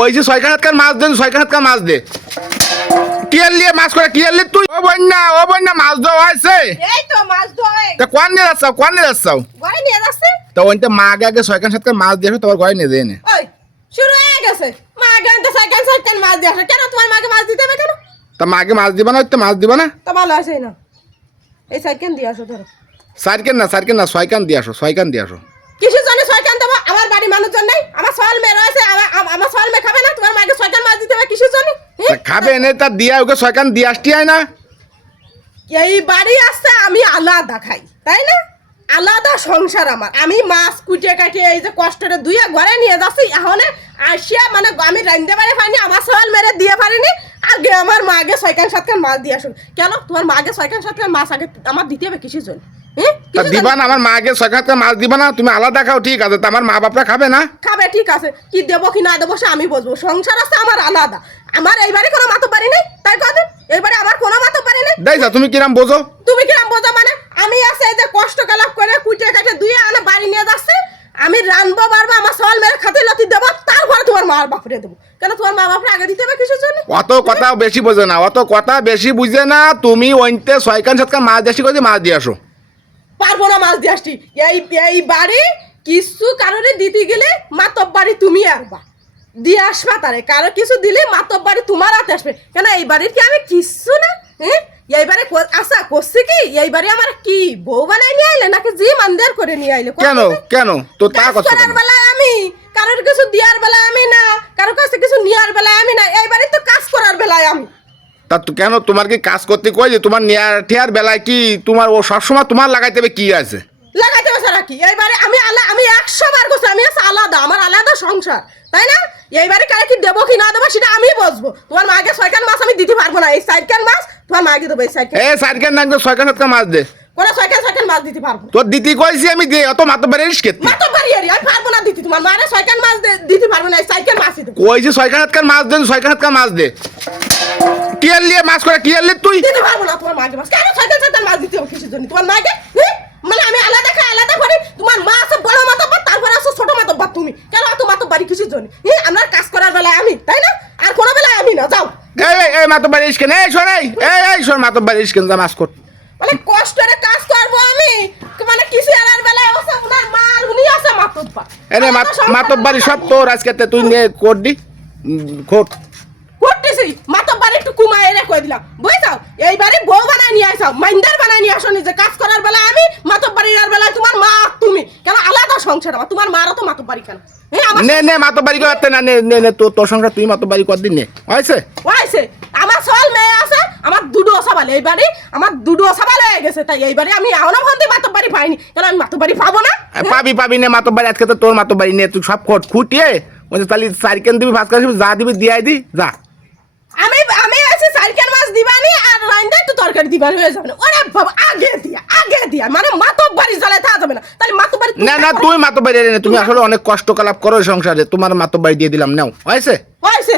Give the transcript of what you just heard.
ওই যে ছয়খান হাতকার মাছ দে ছয়খান হাতকার মাছ দে। কিয়ার লিয়ে মাছ করে কিয়ার লিয়ে তুই ও বন্যা ও বন্যা মাছ এই তো মাছ তা কোয়ান নিয়ে যাচ্ছ কোয়ান নিয়ে যাচ্ছ? ঘরে নিয়ে যাচ্ছে। তা ওইটা মা আগে আগে ছয়খান সাতখান মাছ দিয়ে তোমার ঘরে নিয়ে দেয় ওই শুরু হয়ে গেছে। মা মাছ দিয়ে আসে। কেন তোমার মাকে মাছ দিতে হবে কেন? তা মাকে মাছ দিবা না তো মাছ দিবা না। তো ভালো আছে না। এই সাইকেল দিয়ে আসো ধরো। সাইকেল না সাইকেল না আসো দিয়ে আসো। কিসের জন্য সয়কান দেবো আমার বাড়ির মানুষজন নেই। আমার সয়াল মেয়ে রয়েছে। আমার আম- মেয়ে খাবে না। তোমার মাকে সয়কান মাছ দিতে হবে কিসের জন্য? খাবে এনে তা দিয়া ওকে ছয়খান দিয়ে আসতে হয় না। এই বাড়ি আসতে আমি আলাদা খাই তাই না? আলাদা সংসার আমার। আমি মাছ কুটিয়ে কাটিয়ে এই যে কষ্টটা দুইয়া ঘরে নিয়ে যাচ্ছি এখন আসিয়া মানে আমি রান্ধতে পারি পারিনি আমার সয়াল মেরে দিয়ে পারিনি আগে আমার মাকে ছয়কান সাতখান মাছ দিয়ে আসুন কেন? তোমার মাকে ছয়কান সাতখান মাছ আগে আমার দিতে হবে কিসের জন্য? হ্যাঁ তা দিবা না আমার মাকে ছয়খান মাছ দিবা না তুমি আলাদা খাও ঠিক আছে তা আমার মা বাপরা খাবে না? খাবে ঠিক আছে কি দেবো কি না দেবো সে আমি বলব সংসার আছে আমার আলাদা। আমার এইবারে কোনো মাতো পারি নেই তাই কথা এইবারে আমার কোনো মাতো পারি নেই। দেখ তুমি কিরাম বোঝো? তুমি কিরাম বোঝো মানে? আমি আছে এই যে কষ্ট কালাপ করে কুটে কাটে দুই আনে বাড়ি নিয়ে যাচ্ছে আমি রানবো বারবো আমার সওয়াল মেরে খাতে লতি দেবো তারপরে তোমার মা বাপরে দেবো। কেন তোমার মা বাপরে আগে দিতে হবে কিসের জন্য? অত কথা বেশি বোঝে না অত কথা বেশি বুঝে না তুমি ওইতে ছয়খান সাতখান মাছ দেশি করে মাছ দিয়ে আসো। পারব না মাছ দিয়ে আসছি। এই এই বাড়ি কিছু কারণে দিতে গেলে মাতব বাড়ি তুমি আসবা। দিয়ে আসবা তারে। কারও কিছু দিলে মাতব বাড়ি তোমার হাতে আসবে। কেন এই বাড়ির কি আমি কিচ্ছু না? হ্যাঁ? এইবারে আশা করছি কি? এইবারে আমার কি বউ বানাই নিয়ে আইলে নাকি জি মানদের করে নিয়ে আইলে? কেন? কেন? তো তা কথা করার আমি কারোর কিছু দেওয়ার বেলায় আমি না। কারোর কাছে কিছু নেওয়ার বেলায় আমি না। এইবারে তো কাজ করার বেলায় আমি। তা কেন তোমার কি কাজ করতে কই যে তোমার নেয়ার ঠেয়ার বেলায় কি তোমার ও সবসময় তোমার লাগাইতে হবে কি আছে? লাগাইতে হবে সারা কি? এইবারে আমি আলা আমি একশো বার করছি আমি আছে আলাদা আমার আলাদা সংসার তাই না? এইবারে কারে কি দেবো কি না দেবো সেটা আমি বসবো। তোমার মাকে ছয়খান মাছ আমি দিতে পারব না। এই সাইডখান মাছ তোমার মাকে দেবো এই সাইডখান এ সাইডখান না ছয়খান সাতখান মাছ দে। কোনো ছয়খান ছয়খান মাছ দিতে পারব তোর কইছি আমি দে অত মাত্র বাড়ি আমি পারব না দিতে। তোমার মারে ছয়খান মাছ দে- দিতে পারব না এই সাইডখান মাছই দেবো। কইছি ছয়খান হাতকার মাছ দে ছয়খান মাছ দে। কিয়ার লিয়ে মাছ করে কিয়ার লিয়ে তুই? দিতে পারব না তোমার মাকে মাছ। কেন ছয়খান ছয়খান মাছ দিতে হবে কিসের জন্য? তোমার মাকে? হ্যাঁ? মানে আমি আলাদা খাই আলাদা করি। তোমার মা আছে বড় মাতব্বর তারপরে আছে ছোট মাতব্বর তুমি। কেন অত মাতব্বারি কিসের জন্য? হ্যাঁ আমার কাজ করার বেলায় আমি তাই না? আর কোনো বেলায় আমি না যাও। এই এই, এই মাত্র বেরিস কেন এই শোন এই এই শোন মাত্র বেরিস কেন যা মাছ কর। মানে কষ্টের কাজ করব আমি। মানে কিছু এলার বেলায় আছে উনার মা আর উনি আছে মাতব্বর। এনে মাতব বাড়ি সব তোর আজকে তুই নিয়ে করডি খোট করতেছি। মাতব্বার একটু কুমায় এনে কই দিলাম। বুঝছাও এইবারে বউ বানায় নিয়ে আসাও মাইন্দার বানায় নিয়ে আসো নিজে। কাজ করার বেলায় আমি মাতব্বারি এর বেলায় তোমার মা আর তুমি। কেন? আলাদা সংসার আমার। তোমার মারও তো মাতব্বারি কেন? হ্যাঁ নে নে মাতব বাড়ি করতে না নে নে নে তোর তোর সঙ্গে তুই মাতব বাড়ি কর দিন নে। হয়েছে? হয়েছে। আমার সল মেয়ে আছে আমার দুটো সাবাল এইবারে আমার দুটো সাবাল হয়ে গেছে তাই এইবারে আমি এখনও ভান্তি মাতব্বারি পাইনি। কেন আমি মাতব্বারি পাবো না? পাবি পাবি নে মাতব বাড়ি আজকে তো তোর মাতব বাড়ি নে তুই সব খোট খুঁটিয়ে বলছে তাহলে সাইকেল দিবি খাবি যা দিবি দিয়াই দি যা। আমি আমি আছি সাইকেল মাছ দিবানি আর রাইন্দা একটু তরকারি দিবার হয়ে যাবে না। ওরে বাবা আগে দিয়া আগে দিয়া। মানে জ্বালায় থাকা যাবে না। তাহলে না না তুমি মাতব বাড়ি তুমি আসলে অনেক কষ্ট কলাপ করো সংসারে। তোমার মাতব বাড়ি দিয়ে দিলাম। নাও হয়েছে? হয়েছে।